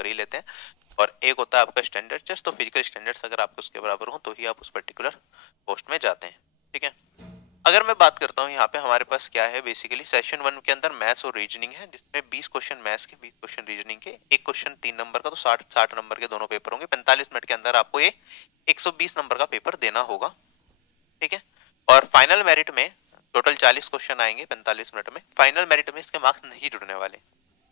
कर ही लेते हैं, और एक होता है आपका स्टैंडर्ड टेस्ट। तो फिजिकल स्टैंडर्ड्स अगर आपके उसके बराबर हो तो ही आप उस पर्टिकुलर पोस्ट में जाते हैं, ठीक है। अगर मैं बात करता हूँ यहाँ पे हमारे पास क्या है, बेसिकली सेशन 1 के अंदर मैथ्स और रीजनिंग है, जिसमें 20 क्वेश्चन मैथ्स के, 20 क्वेश्चन रीजनिंग के, एक क्वेश्चन 3 नंबर का, तो 60 नंबर के दोनों पेपर होंगे। 45 मिनट के अंदर आपको ये 120 नंबर का पेपर देना होगा, ठीक है। और फाइनल मेरिट में टोटल 40 क्वेश्चन आएंगे 45 मिनट में। फाइनल मेरिट में इसके मार्क्स नहीं जुड़ने वाले,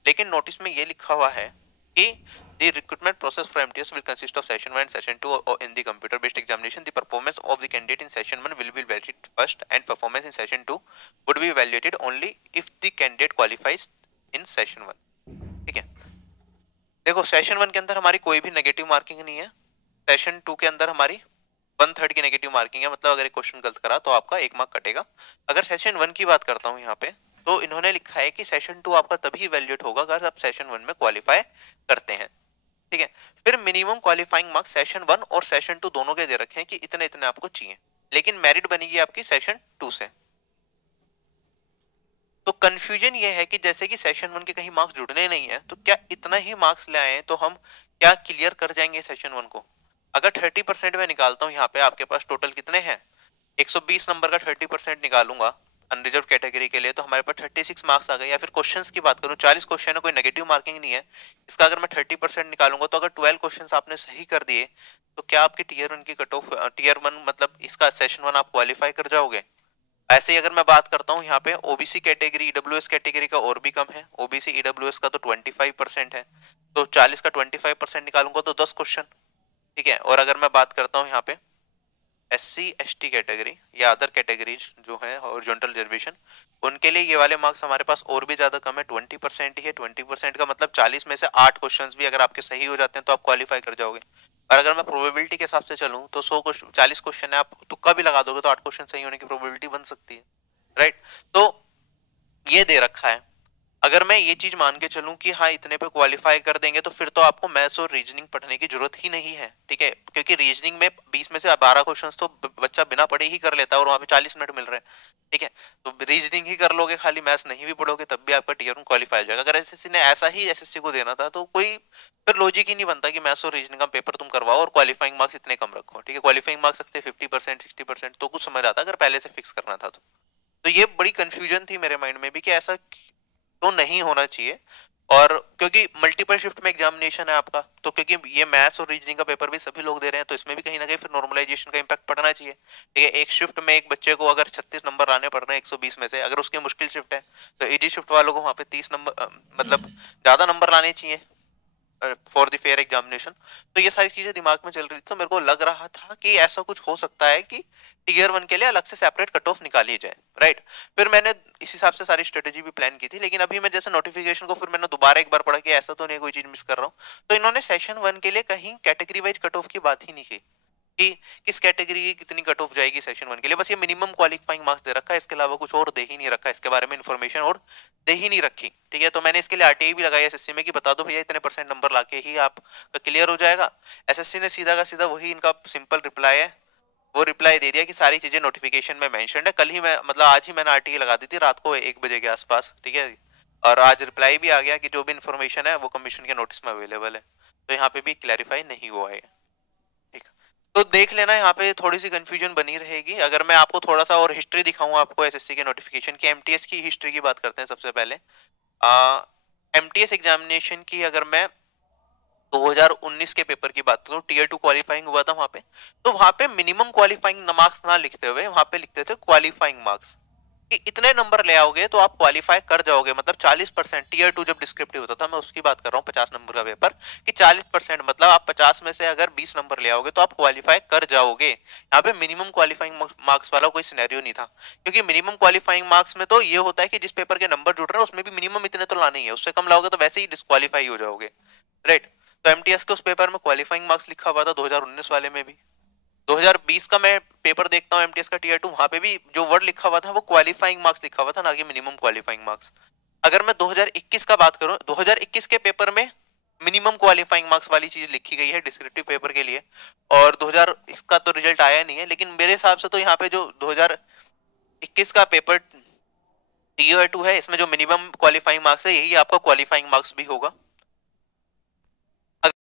लेकिन नोटिस में ये लिखा हुआ है कि the recruitment process for MTS will consist of session 1 and session 2 in the computer based examination. The performance of the candidate in session 1 will be evaluated first and performance in session 2 would be evaluated only if the candidate qualifies in session 1, ठीक है। देखो session 1 के अंदर हमारी कोई भी negative marking नहीं है, सेशन 2 के अंदर हमारी 1/3 की नेगेटिव मार्किंग है, मतलब अगर एक क्वेश्चन गलत करा तो आपका 1 मार्क कटेगा। अगर सेशन 1 की बात करता हूँ यहाँ पे, तो इन्होंने लिखा है कि सेशन 2 आपका तभी इवैल्यूएट होगा अगर आप सेशन 1 में क्वालिफाई करते हैं, ठीक है। फिर मिनिमम क्वालिफाइंग मार्क्स सेशन 1 और सेशन 2 दोनों के दे रखे हैं कि इतने इतने आपको चाहिए, लेकिन मेरिट बनेगी आपकी सेशन 2 से। तो कंफ्यूजन ये है कि जैसे कि सेशन 1 के कहीं मार्क्स जुड़ने नहीं है, तो क्या इतना ही मार्क्स ले आए तो हम क्या क्लियर कर जाएंगे सेशन 1 को? अगर 30% में निकालता हूँ, यहाँ पे आपके पास टोटल कितने हैं, 120 नंबर का 30% निकालूंगा अनरिजर्व कैटेगरी के लिए, तो हमारे पास 36 मार्क्स आ गए। या फिर क्वेश्चंस की बात करूं, 40 क्वेश्चन है, कोई नेगेटिव मार्किंग नहीं है, इसका अगर मैं 30% निकालूंगा, तो अगर 12 क्वेश्चंस आपने सही कर दिए, तो क्या आपकी टीयर 1 की कट ऑफ, टीयर 1 मतलब इसका सेशन 1 आप क्वालिफाई कर जाओगे? ऐसे ही अगर मैं बात करता हूँ यहाँ पे ओबीसी कैटेगरी, ईडब्ल्यूएस कैटेगरी का और भी कम है, ओबीसी ईडब्ल्यूएस का तो 25% है, तो 40 का 25% निकालूंगा तो 10 क्वेश्चन, ठीक है। और अगर मैं बात करता हूँ यहाँ पे SC ST कैटेगरी या अदर कैटेगरीज जो है हॉरिजॉन्टल रिजर्वेशन, उनके लिए ये वाले मार्क्स हमारे पास और भी ज्यादा कम है, 20% ही है। 20% का मतलब 40 में से 8 क्वेश्चंस भी अगर आपके सही हो जाते हैं तो आप क्वालिफाई कर जाओगे। और अगर मैं प्रोबेबिलिटी के हिसाब से चलूं तो 40 क्वेश्चन है, आप तुक्का भी लगा दोगे तो 8 क्वेश्चन सही होने की प्रोबेबिलिटी बन सकती है, राइट। तो ये दे रखा है। अगर मैं ये चीज मान के चलूं कि हाँ इतने पे क्वालिफाई कर देंगे, तो फिर तो आपको मैथ्स और रीजनिंग पढ़ने की जरूरत ही नहीं है, ठीक है, क्योंकि रीजनिंग में 20 में से 12 क्वेश्चंस तो बच्चा बिना पढ़े ही कर लेता है, और वहां पे 40 मिनट मिल रहे हैं, ठीक है। तो रीजनिंग ही कर लोगे, खाली मैथ्स नहीं भी पढ़ोगे, तब भी आपका टीयर 1 क्वालिफाई हो जाएगा। अगर एसएससी ने ऐसा ही एसएससी को देना था, तो कोई फिर लॉजिक ही नहीं बनता कि मैथ्स और रीजनिंग का पेपर तुम करवाओ और क्वालिफाइंग मार्क्स इतने कम रखो, ठीक है। क्वालिफाइंग मार्क्स रखते 50% 60% तो कुछ समझ आता अगर पहले से फिक्स करना था तो ये बड़ी कंफ्यूजन थी मेरे माइंड में भी कि ऐसा तो नहीं होना चाहिए। और क्योंकि मल्टीपल शिफ्ट में एग्जामिनेशन है आपका, तो क्योंकि ये मैथ्स और रीजनिंग का पेपर भी सभी लोग दे रहे हैं, तो इसमें भी कहीं ना कहीं फिर नॉर्मलाइजेशन का इंपैक्ट पड़ना चाहिए, ठीक है। एक शिफ्ट में एक बच्चे को अगर 36 नंबर लाने पड़ रहे हैं 120 में से, अगर उसकी मुश्किल शिफ्ट है, तो इजी शिफ्ट वालों को वहां पे 30 नंबर मतलब ज्यादा नंबर लाने चाहिए फॉर द फेयर एग्जामिनेशन। तो ये सारी चीजें दिमाग में चल रही थी, तो मेरे को लग रहा था कि ऐसा कुछ हो सकता है कि टीयर 1 के लिए अलग से सेपरेट कट ऑफ निकाली जाए, राइट। फिर मैंने इस हिसाब से सारी स्ट्रेटेजी भी प्लान की थी, लेकिन अभी मैं जैसे नोटिफिकेशन को फिर मैंने दोबारा एक बार पढ़ा कि ऐसा तो नहीं कोई चीज मिस कर रहा हूँ, तो इन्होंने सेशन 1 के लिए कहीं कैटेगरी वाइज कट ऑफ की बात ही नहीं की कि किस कैटेगरी की कितनी कट ऑफ जाएगी सेशन 1 के लिए। बस ये मिनिमम क्वालिफाइंग मार्क्स दे रखा है, इसके अलावा कुछ और दे ही नहीं रखा, इसके बारे में इन्फॉर्मेशन और दे ही नहीं रखी, ठीक है। तो मैंने इसके लिए आरटीआई भी लगाई एसएससी में कि बता दो भैया इतने % नंबर लाके ही आपका क्लियर हो जाएगा। एसएससी ने सीधा का सीधा वही इनका सिंपल रिप्लाई है, वो रिप्लाई दे दिया कि सारी चीजें नोटिफिकेशन में मेंशन है। कल ही मैं मतलब आज ही मैंने आरटीआई लगा दी थी रात को 1 बजे के आसपास, ठीक है। और आज रिप्लाई भी आ गया कि जो भी इन्फॉर्मेशन है वो कमीशन के नोटिस में अवेलेबल है, तो यहाँ पे भी क्लैरिफाई नहीं हुआ है, ठीक। तो देख लेना यहाँ पे थोड़ी सी कंफ्यूजन बनी रहेगी। अगर मैं आपको थोड़ा सा और हिस्ट्री दिखाऊं आपको एसएससी के नोटिफिकेशन की, एमटीएस की हिस्ट्री की बात करते हैं सबसे पहले। एमटीएस एग्जामिनेशन की अगर मैं 2019 के पेपर की बात करूं, टीयर 2 क्वालिफाइंग हुआ था वहां पे, तो वहां पे मिनिमम क्वालिफाइंग मार्क्स ना लिखते हुए वहां पे लिखते थे क्वालिफाइंग मार्क्स, कि इतने नंबर ले आओगे तो आप क्वालिफाई कर जाओगे। मतलब 40% टीयर 2 जब डिस्क्रिप्टिव होता था, मैं उसकी बात कर रहा हूँ 50 नंबर का पेपर, कि 40% मतलब आप 50 में से अगर 20 नंबर ले आओगे तो आप क्वालिफाई कर जाओगे। यहाँ पे मिनिमम क्वालिफाइंग मार्क्स वाला कोई सिनेरियो नहीं था, क्योंकि मिनिमम क्वालिफाइंग मार्क्स में तो ये होता है कि जिस पेपर के नंबर जुड़ रहे हैं उसमें भी मिनिमम इतने तो लाने ही है, उससे कम लाओगे तो वैसे ही डिस्क्वालीफाई हो जाओगे, राइट। तो एमटीएस के उस पेपर में क्वालिफाइंग मार्क्स लिखा हुआ था, 2019 वाले में भी। 2020 का मैं पेपर देखता हूँ एमटीएस का टीयर 2, वहां पे भी जो वर्ड लिखा हुआ था वो क्वालिफाइंग मार्क्स लिखा हुआ था, ना कि मिनिमम क्वालिफाइंग मार्क्स। अगर मैं 2021 का बात करूं, 2021 के पेपर में मिनिमम क्वालिफाइंग मार्क्स वाली चीज लिखी गई है डिस्क्रिप्टिव पेपर के लिए, और 2000 इसका तो रिजल्ट आया नहीं है, लेकिन मेरे हिसाब से तो यहाँ पे जो 2021 का पेपर टीयर 2 है, इसमें जो मिनिमम क्वालिफाइंग मार्क्स है यही आपका क्वालिफाइंग मार्क्स भी होगा,